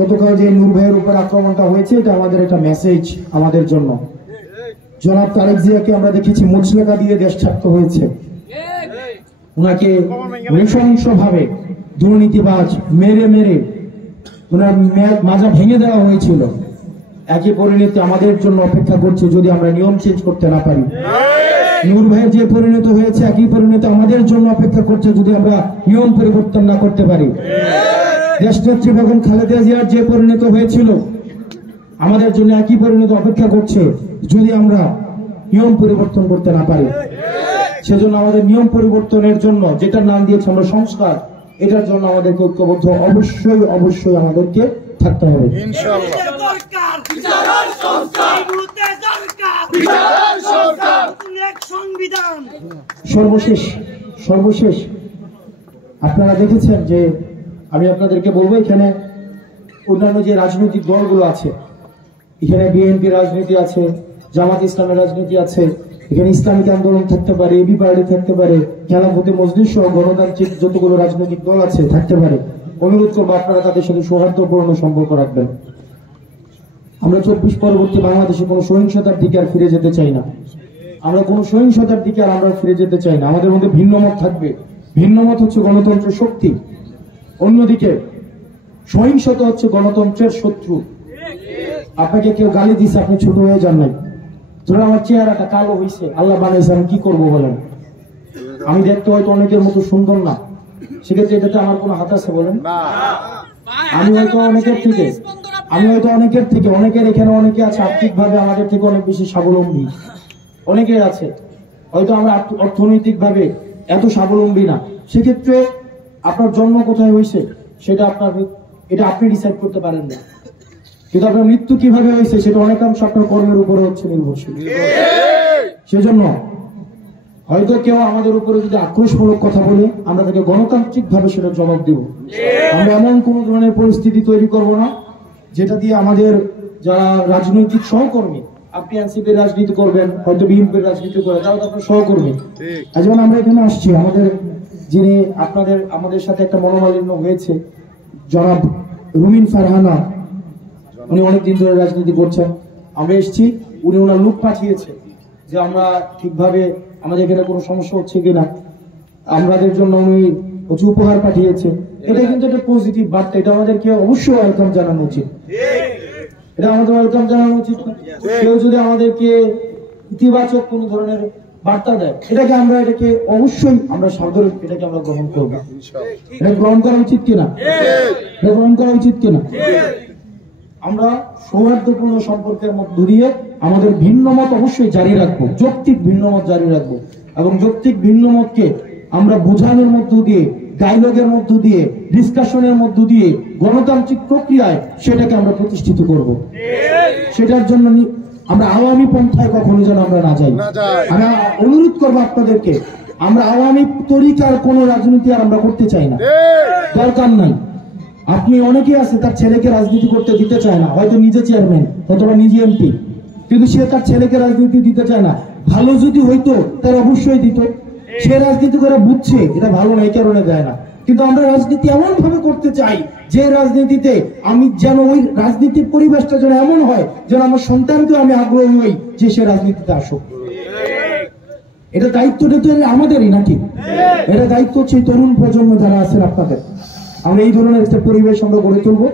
গতকাল যে নূর ভাইয়ের উপর আক্রমণটা হয়েছে, এটা আমাদের একটা মেসেজ আমাদের জন্য। জনাব তারেক জিয়াকে আমরা দেখেছি মুচলেকা দিয়ে দেশ ছাড়তে হয়েছে, উনাকে নৃশংসভাবে দুর্নীতিবাজ মেরে মেরে ওনার মাজা ভেঙে দেওয়া হয়েছিল। একই পরিণতি আমাদের জন্য অপেক্ষা করছে যদি আমরা নিয়ম চেঞ্জ করতে না পারি। নূর ভাইয়ের যে পরিণত হয়েছে, একই পরিণতি আমাদের জন্য অপেক্ষা করছে যদি আমরা নিয়ম পরিবর্তন না করতে পারি। দেশনেত্রী বেগম খালেদা জিয়ার যে পরিণত হয়েছিল, আমাদের জন্য একই পরিণতি অপেক্ষা করছে যদি আমরা নিয়ম পরিবর্তন করতে না পারি। সেজন্য আমাদের নিয়ম পরিবর্তনের জন্য, যেটার নাম দিয়েছে আমরা সংস্কার, এটার জন্য আমাদেরকে ঐক্যবদ্ধ অবশ্যই অবশ্যই আমাদেরকে থাকতে হবে। সর্বশেষ আপনারা দেখেছেন যে আমি আপনাদেরকে বলবো, এখানে অন্যান্য যে রাজনৈতিক দলগুলো আছে, এখানে বিএনপি রাজনীতি আছে, জামাত ইসলামের রাজনীতি আছে, এখানে ইসলামিক আন্দোলন থাকতে পারে, এবি পার্টি থাকতে পারে, খেলাফতে মজলিস সহ গণতান্ত্রিক যতগুলো রাজনৈতিক দল আছে থাকতে পারে। অনুরোধ করবো আপনারা তাদের সাথে সৌহার্দ্যপূর্ণ সম্পর্ক রাখবেন। আমরা 24 পরবর্তী বাংলাদেশে কোনো সহিংসতার দিকে আর ফিরে যেতে চাই না। আমরা কোনো সহিংসতার দিকে আর আমরা ফিরে যেতে চাই না। আমাদের মধ্যে ভিন্ন মত থাকবে, ভিন্ন মত হচ্ছে গণতন্ত্রের শক্তি। অন্যদিকে সহিংসতা হচ্ছে গণতন্ত্রের শত্রু। আপনাকে কেউ গালি দিচ্ছে, আপনি ছোট হয়ে যান নাই। ধরো আমার চেহারাটা কালো হয়েছে, আল্লাহ বানাইছে, আমি কি করবো বলেন? আমি দেখতে হয়তো অনেকের মতো সুন্দর না, সেক্ষেত্রে এটাতে আমার কোনো হাত আছে বলেন? আমি হয়তো অনেকের থেকে অনেকের এখানে অনেকে আছে আর্থিক ভাবে আমাদের থেকে অনেক বেশি স্বাবলম্বী, অনেকে আছে হয়তো আমরা অর্থনৈতিক ভাবে এত স্বাবলম্বী না। সেক্ষেত্রে আপনার জন্ম কোথায় হয়েছে সেটা এটা আপনি ডিসাইড করতে পারেন না, কিন্তু আপনার মৃত্যু কিভাবে হয়েছে সেটা অনেকাংশ আপনার কর্মের উপরে হচ্ছে নির্ভরশীল। সেজন্য হয়তো কেউ আমাদের উপরে যদি আক্রোশমূলক কথা বলে, আমরা তাকে গণতান্ত্রিক ভাবে সেটা জবাব দেব। আমরা এমন কোন ধরনের পরিস্থিতি তৈরি করব না যেটা দিয়ে আমাদের যারা রাজনৈতিক সহকর্মী, আপনি এনসিপির রাজনীতি করবেন, হয়তো বিএনপির রাজনীতি করবেন, তারা তো আপনার সহকর্মী। যেমন আমরা এখানে আসছি, যিনি আমাদের সাথে একটা মনোমালিন্য হয়েছে, জনাব রুমিন ফারহানা, উনি অনেকদিন ধরে রাজনীতি করছেন। আমরা এসেছি, উনি ওনার লোক পাঠিয়েছে যে আমরা ঠিকভাবে আমাদের এখানে কোনো সমস্যা হচ্ছে কিনা, আমাদের জন্য উনি কিছু উপহার পাঠিয়েছে। এটা কিন্তু একটা পজিটিভ বার্তা, এটা আমাদেরকে অবশ্যই ওয়েলকাম জানানো উচিত। এটা আমাদের ওয়েলকাম জানানো উচিত। কেউ যদি আমাদেরকে ইতিবাচক কোন ধরনের বার্তা দেয়, এটাকে অবশ্যই আমরা সাদরে এটাকে আমরা গ্রহণ করবো। এটা গ্রহণ করা উচিত কিনা? আমরা সৌহার্দ্যপূর্ণ সম্পর্কের মধ্য দিয়ে আমাদের ভিন্ন মত অবশ্যই জারি রাখবো, যৌক্তিক ভিন্ন মত জারি রাখবো, এবং যৌক্তিক ভিন্ন মতকে আমরা বোঝানোর মধ্য দিয়ে, ডায়লগের মধ্য দিয়ে, ডিসকাশনের মধ্য দিয়ে, গণতান্ত্রিক প্রক্রিয়ায় সেটাকে আমরা প্রতিষ্ঠিত করব। সেটার জন্য আমরা আওয়ামী পন্থায় কখনো যেন আমরা না যাই। আমরা অনুরোধ করবো আপনাদেরকে, আমরা আওয়ামী তরিকার কোন রাজনীতি আর আমরা করতে চাই না, দরকার নাই। আপনি অনেকে আছে তার ছেলেকে রাজনীতি করতে দিতে চায় না, হয়তো নিজে চেয়ারম্যান অথবা নিজে এমপি, কিন্তু সে তার ছেলেকে রাজনীতি দিতে চায় না। ভালো যদি হইতো তার অবশ্যই দিত, সে রাজনীতি করে বুঝছে এটা ভালো না, এই কারণে দেয় না। কিন্তু আমরা রাজনীতি এমন ভাবে করতে চাই যে রাজনীতিতে আমি যেন ওই রাজনীতির পরিবেশটা যেন এমন হয় যেন আমার সন্তানকেও আমি আগ্রহী হই যে সে রাজনীতিতে আসুক। এটা দায়িত্বটা তো আমাদেরই নাকি? এটা দায়িত্ব হচ্ছে তরুণ প্রজন্ম যারা আছেন আপনাদের। আমরা এই ধরনের একটা পরিবেশ আমরা গড়ে তুলবো।